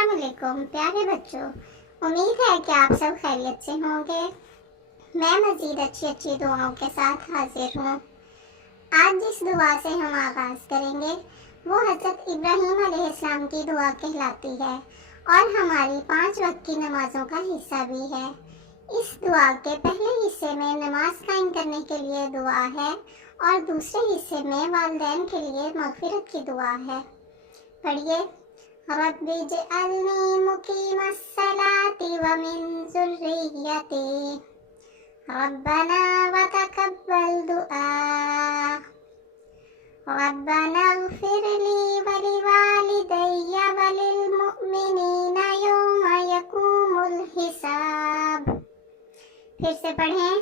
अस्सलाम वालेकुम प्यारे बच्चों, उम्मीद है कि आप सब खैरियत से होंगे। मैं मज़ीद अच्छी दुआओं के साथ हाजिर हूँ। आज जिस दुआ से हम आगाज़ करेंगे वो हज़रत इब्राहीम अलैहिस्सलाम की दुआ कहलाती है और हमारी 5 वक्त की नमाज़ों का हिस्सा भी है। इस दुआ के पहले हिस्से में नमाज कायम करने के लिए दुआ है और दूसरे हिस्से में वालिदैन के लिए मग़फ़िरत की दुआ है। पढ़िए। रब्बिजअलनी मुकीमस्सलाति व मिन ज़ुर्रिय्यती रब्बना व तक़ब्बल दुआ रब्बना इग़फ़िरली व लिवालिदैया व लिलमुअ्मिनीना यौम यक़ूमुल हिसाब। फिर से पढ़ें।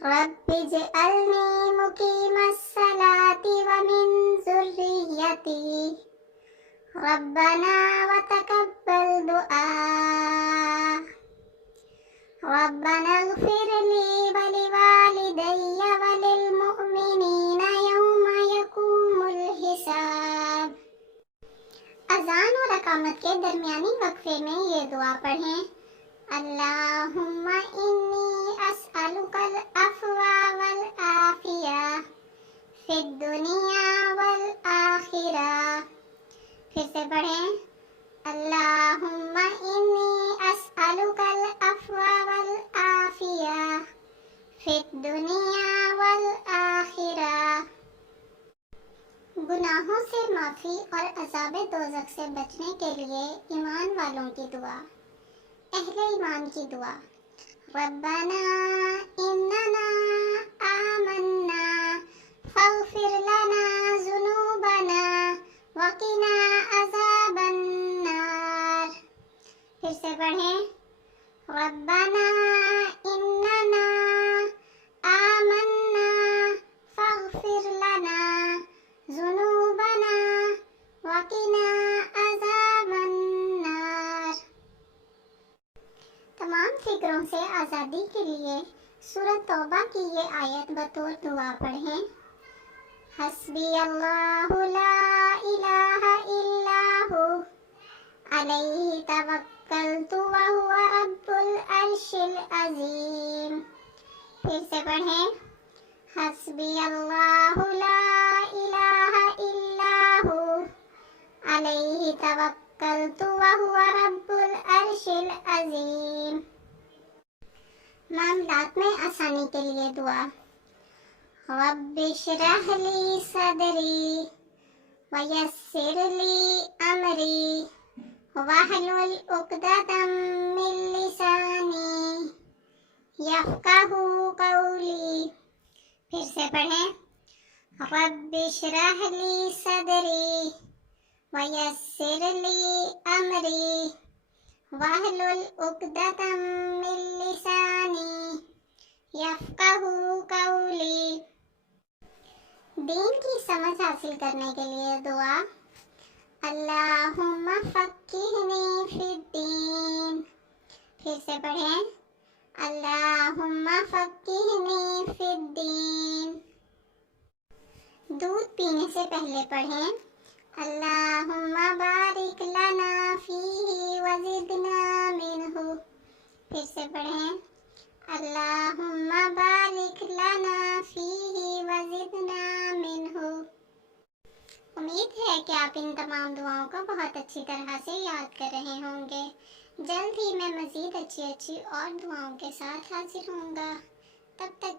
रब्बिजअलनी मुकीमस्सलाति व मिन ज़ुर्रिय्यती रब्बना व तक़ब्बल दुआ रब्बना इग़फ़िरली व लिवालिदैया व लिलमुअ्मिनीना यौम यक़ूमुल हिसाब। अज़ान और इक़ामत के दरमियानी वक्फे में ये दुआ पढ़ें। अल्लाहुम्मा इन्नी अस्अलुकल अफ़्वा वल आफ़िया फ़िद दुनिया वल आखिरा। फिर से पढ़ें। अल्लाहुम्मा इन्नी अस्अलुकल अफ़्वा वल आफ़िया फ़िद दुनिया वल आखिरा। गुनाहों से माफ़ी और अज़ाब दोज़ख से बचने के लिए ईमान वालों की दुआ। अहले ईमान की दुआ। रब्बना इन्नना आमन्ना फ़ग़फ़िर लना ज़ुनूबना वक़िना अज़ाबन नार। फिर से पढ़ें। रब्बना इन्नना आमन्ना फ़ग़फ़िर लना ज़ुनूबना वक़िना अज़ाबन नार। तमाम फिक्रों से आज़ादी के लिए सूरत तौबा की ये आयत बतौर दुआ पढ़ें। हस्बी अल्लाहु ला इलाहा इल्ला हु अलैहि तवक्कलतु व हुवा रब्बुल अर्शिल अज़ीम। फिर से पढ़ें। हस्बी अल्लाहु ला इलाहा इल्ला हु अलैहि तवक्कलतु व हुवा रब्बुल अर्शिल अज़ीम। मामलात में आसानी के लिए दुआ। रब्बि इश्रह ली सदरी व यस्सिर ली अमरी वहलुल उक़दतम मिन लिसानी यफ़क़हू क़ौली। फिर से पढ़ें। रब्बि इश्रह ली सदरी व यस्सिर ली अमरी वहलुल उक़दतम मिन लिसानी यफ़क़हू क़ौली। दीन की समझ हासिल करने के लिए दुआ। अल्लाहुम्मा फ़क़्क़िहनी फ़िद्दीन। फिर से पढ़ें। अल्लाहुम्मा फ़क़्क़िहनी फ़िद्दीन। दूध पीने से पहले पढ़ें। अल्लाहुम्मा बारिक लना फ़ीही व ज़िदना मिन्हु। फिर से पढ़ें। अल्लाहुम्मा बारिक लना फ़ीही व ज़िदना मिन्हु। उम्मीद है कि आप इन तमाम दुआओं को बहुत अच्छी तरह से याद कर रहे होंगे। जल्द ही मैं मज़ीद अच्छी और दुआओं के साथ हाजिर होऊंगा। तब तक